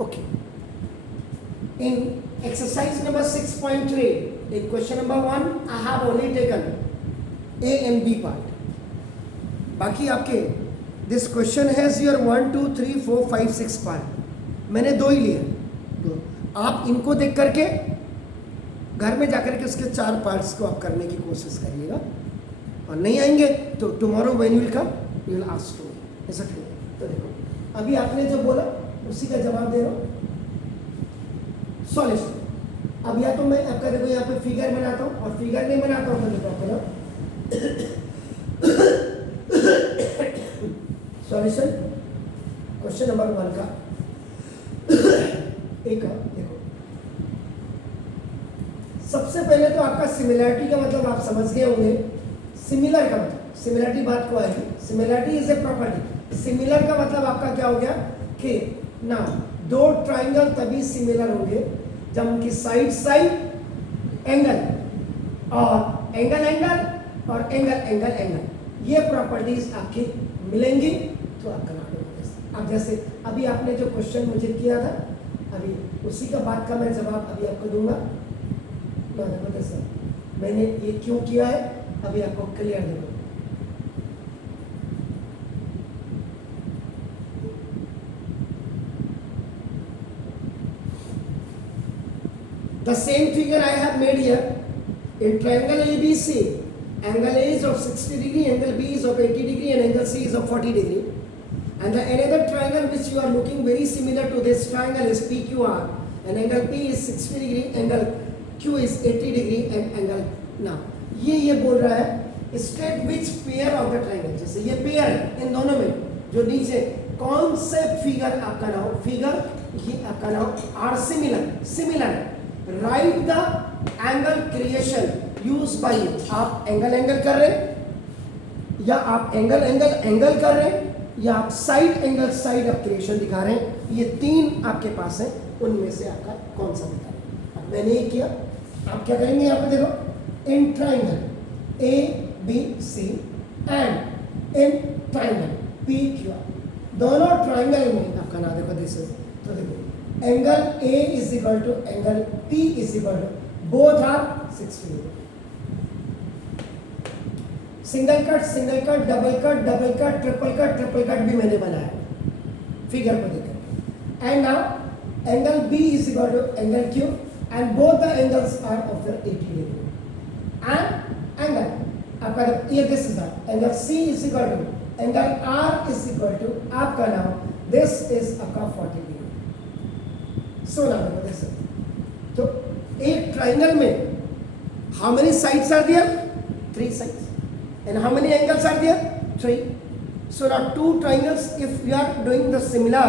Okay. In exercise number 6.3, in question number 1, I have only taken A and B part. बाकी आपके this question has your 1, 2, 3, 4, 5, 6 part. मैंने 2 ही लिए, तो आप इनको देख करके घर में जाकर के उसके 4 पार्ट्स को आप करने की कोशिश करिएगा, और नहीं आएंगे तो tomorrow when you will come you will ask to me, ऐसा ठीक है। तो देखो अभी आपने जो बोला उसी का जवाब दे रहा हूँ। सॉल्यूशन, अब या तो मैं आपका देखो यहाँ पे फिगर बनाता हूँ, और फिगर नहीं बनाता हूँ तो देखो आपको सॉल्यूशन क्वेश्चन नंबर 1 का एक देखो, सबसे पहले तो आपका सिमिलैरिटी का मतलब आप समझ गए होंगे। सिमिलर का मतलब, सिमिलैरिटी बात को आएगी, similarity is a property. Similar का मतलब आपका क्या हो गया कि ना 2 ट्राइंगल तभी सिमिलर होंगे जब उनकी साइड साइड एंगल और एंगल एंगल और एंगल एंगल एंगल, ये प्रॉपर्टीज आपकी मिलेंगी तो आपका नाम होगा। अब जैसे अभी आपने जो क्वेश्चन मुझे किया था, अभी उसी का बात का मैं जवाब अभी आपको दूंगा। देखो सर मैंने ये क्यों किया है, अभी आपको क्लियर देखो। The same figure I have made here. In triangle ABC, angle A is of 60 degree, angle B is of 80 degree, and angle C is of 40 degree. And the another triangle which you are looking very similar to this triangle is PQR, and angle P is 60 degree, angle Q is 80 degree, and angle now ये बोल रहा है state which pair of the triangle. जैसे ये pair है, इन दोनों में जो नीचे कौन से फिगर आपका नाम, फिगर ये आपका नाम are similar right the angle creation use by you. आप एंगल एंगल कर रहे हैं, या आप एंगल एंगल एंगल कर रहे हैं, या आप side angle side of creation दिखा रहे हैं, ये 3 आपके पास है, उनमें से आपका कौन सा दिखा रहे हैं। अब मैंने ये किया, आप क्या करेंगे यहाँ पे देखो, in triangle A B C and in triangle P Q R, दोनों ट्राइंगल में आपका नाम देखो दिस इज, तो देखो angle A is equal to angle P is equal to both are 60 degree. Single cut double cut triple cut भी मैंने बनाया फिगर को देखकर। And now angle B is equal to angle Q and both the angles are of the 80 degree. And angle आपका ये this is the angle C is equal to angle R is equal to आपका नाम this is आपका 40 degree. So now this is, तो एक triangle में how many sides are there, 3 sides, and how many angles are there, 3. So now 2 triangles if you are doing the similar,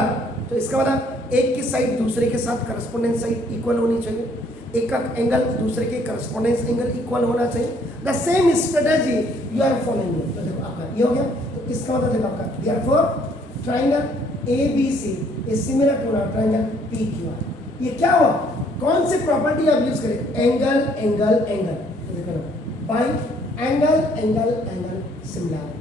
तो इसका मतलब एक की साइड दूसरे के साथ करस्पोंडेंस साइड इक्वल होनी चाहिए, एक का एंगल दूसरे के करस्पोंडेंस एंगल इक्वल होना चाहिए। The same strategy you are following. तो देखो आपका ये हो गया, तो इसका मतलब देखो आपका therefore triangle ABC is similar to triangle PQR। ये क्या हुआ, कौन सी प्रॉपर्टी आप यूज करें, एंगल एंगल एंगल, तो देखो by angle angle angle similarity.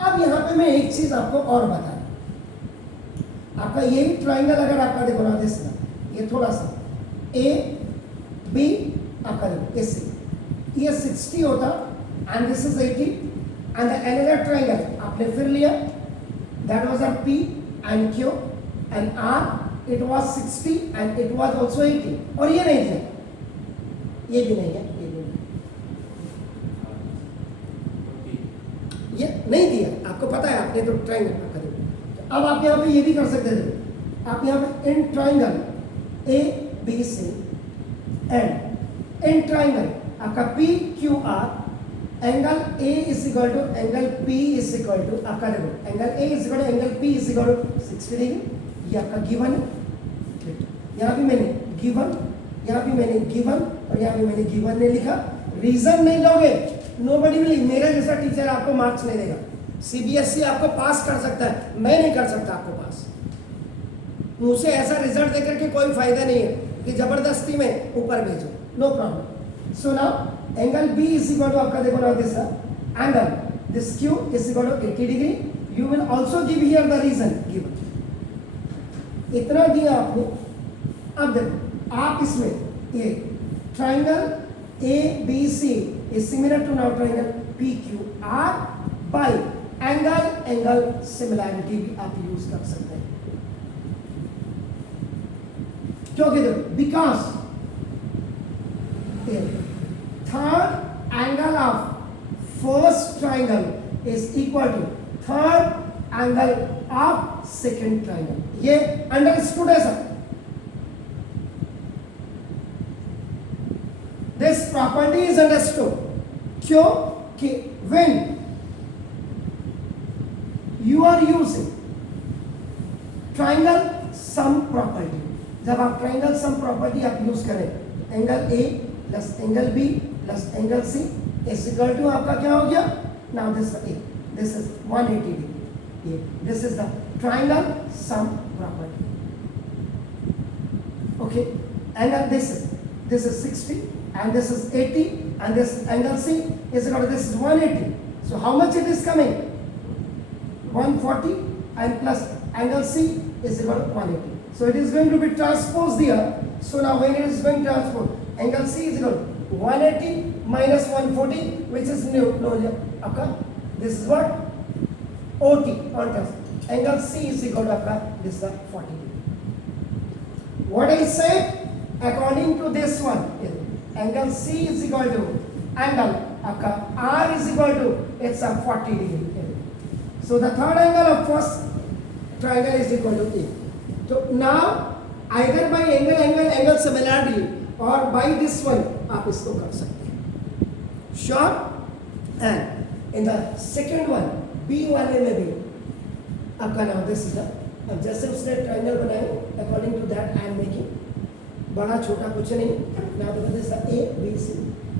अब यहां पे मैं एक चीज आपको और बता दूं, आपका यही ट्राइंगल अगर आपका देखो ना दिस, ये थोड़ा सा ए बी आपका देखो इससे ये 60 होता and this is 80 and the another triangle आपने फिर लिया that was a P and Q and R, it was 60 and it was also 80, और ये नहीं दिया, ये भी नहीं है, ये भी नहीं, ये नहीं दिया, आपको पता है, आपने तो ट्राइंगल आपका देखो। अब आप यहाँ पे ये भी कर सकते थे, आप यहाँ पे in triangle A B C and in triangle आपका P Q R angle A is equal to angle P is equal to आपका देखो angle A is equal to angle P is equal to 60 degree, ये आपका given है। यहाँ भी मैंने given, यहाँ भी मैंने गिवन, और यहाँ भी मैंने गिवन नहीं लिखा। रीजन नहीं लोगे, नोबडी विल, मेरे जैसा टीचर आपको मार्क्स नहीं देगा। सीबीएसई आपको पास कर सकता है, मैं नहीं कर सकता आपको पास। मुझसे ऐसा रिजल्ट देकर के कोई फायदा नहीं है कि जबरदस्ती में ऊपर भेजो, no problem. So now angle B is equal to आपका देखो ना this angle this Q is equal to 80 degree. You will also give here the reason given. इतना दिया आपने. अब देखो आप इसमें ये triangle ABC is similar to now triangle PQR by angle similarity भी आप यूज कर सकते हैं. क्योंकि देखो because third angle of first triangle is equal to third angle of second triangle. ये understood है सब. This property is understood. क्यों कि when you are using triangle sum property, जब आप triangle sum property आप यूज करें angle A plus angle B plus angle C is equal to आपका क्या हो गया. Now this is A, this is 180 degree. This is the triangle sum property. Okay, and this is 60 and this is 80 and this angle C is equal to this is 180. So how much it is coming? 140 and plus angle C is equal to 180. So it is going to be transposed here. So now when it is going to transpose, angle C is equal to 180 minus 140, which is no, आपका this is what OT on test. Angle C is equal to आपका this is 40 degree. What I say according to this one, angle C is equal to angle आपका R is equal to it's a 40 degree. So the third angle of first triangle is equal to A. So now either by angle similarity or by this one आप इसको कर सकते हैं. Sure. And in the second one B वाले में भी आपका नाम this is the, अब जैसे उसने ट्राइंगल बनाए according to that I am making. बड़ा छोटा कुछ नहीं ना, तो this is A B C.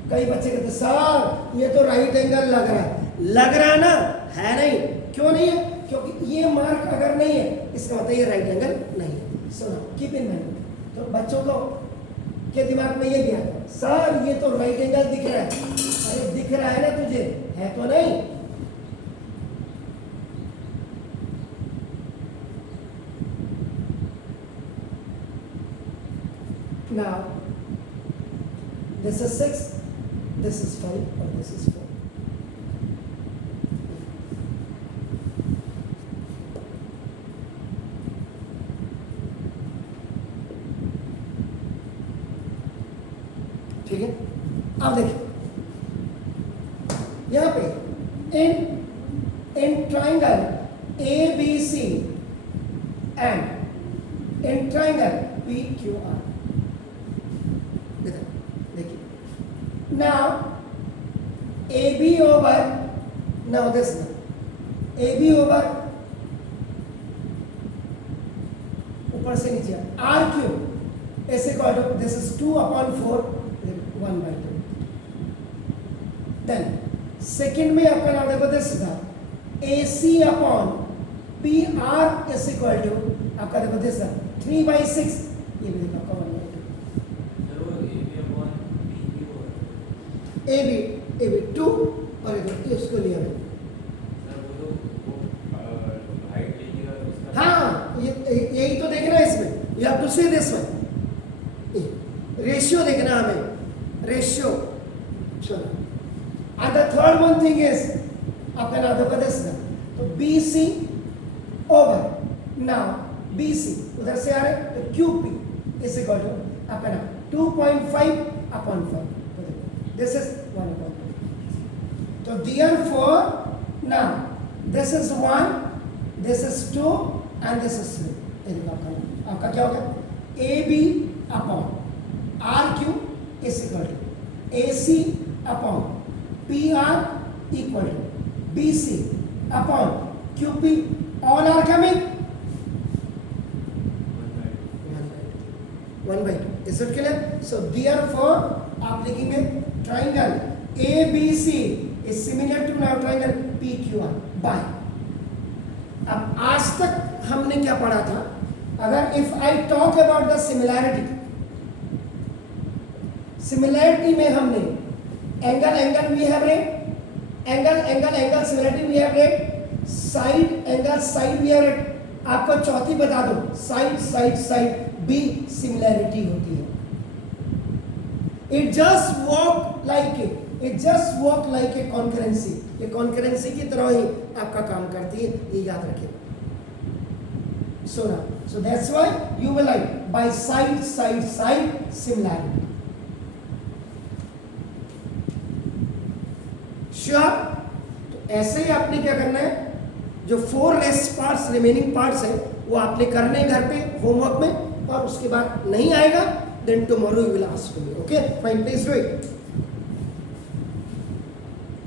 कई बच्चे कहते सर ये तो राइट एंगल लग रहा है ना, है नहीं. क्यों नहीं है? क्योंकि ये मार्क अगर नहीं है इसका मतलब ये राइट एंगल नहीं है. So keep in mind. तो बच्चों को के दिमाग में ये भी आता है सर ये तो राइट एंगल दिख रहा है. अरे दिख रहा है ना तुझे, है तो नहीं. Now this is 6, this is 5 और this is 4. ठीक है. अब देखिए यहाँ पे in triangle ABC and in triangle PQR. देखिए now AB over now this one AB over ऊपर से नीचे RQ is equal to this is 2/4 1/2. Then second में आपका नाम देखो this था AC upon PR is equal to आपका देखो this था 3/6. ये भी देखो आपका 1/2. AB 2 और इधर इसको लिया है. हाँ यही तो देखना है इसमें. You have to see this one. Ratio देखना हमें. Ratio. चलो. And the third one thing is आपका नाम देखो this ना. तो BC over now BC उधर से आ रहे तो QP is equal to आपका नाम 2.5/5. This is 1/2. So therefore now this is 1, this is 2 and this is 3. आपका क्या हो गया? AB upon RQ is equal to AC upon PR equal to BC upon QP. All are coming 1/2. Is it clear? So therefore आप लिखेंगे triangle ABC is similar to now triangle PQR by. अब आज तक हमने क्या पढ़ा था? अगर if I talk about the similarity में हमने angle we have read angle similarity we have read, side angle side we have read. आपको चौथी बता दो, साइड भी सिमिलरिटी होती है। It just work like a concurrency, ये कॉन्करेंसी की तरह ही आपका काम करती है, ये याद रखिए। So that's why you will write by side similarity. Sure? तो ऐसे ही आपने क्या करना है, जो 4 रेस्ट पार्ट्स रिमेनिंग पार्ट्स है वो आपने करने हैं घर पे होमवर्क में, और उसके बाद नहीं आएगा then tomorrow you will ask me. Okay fine, please do it.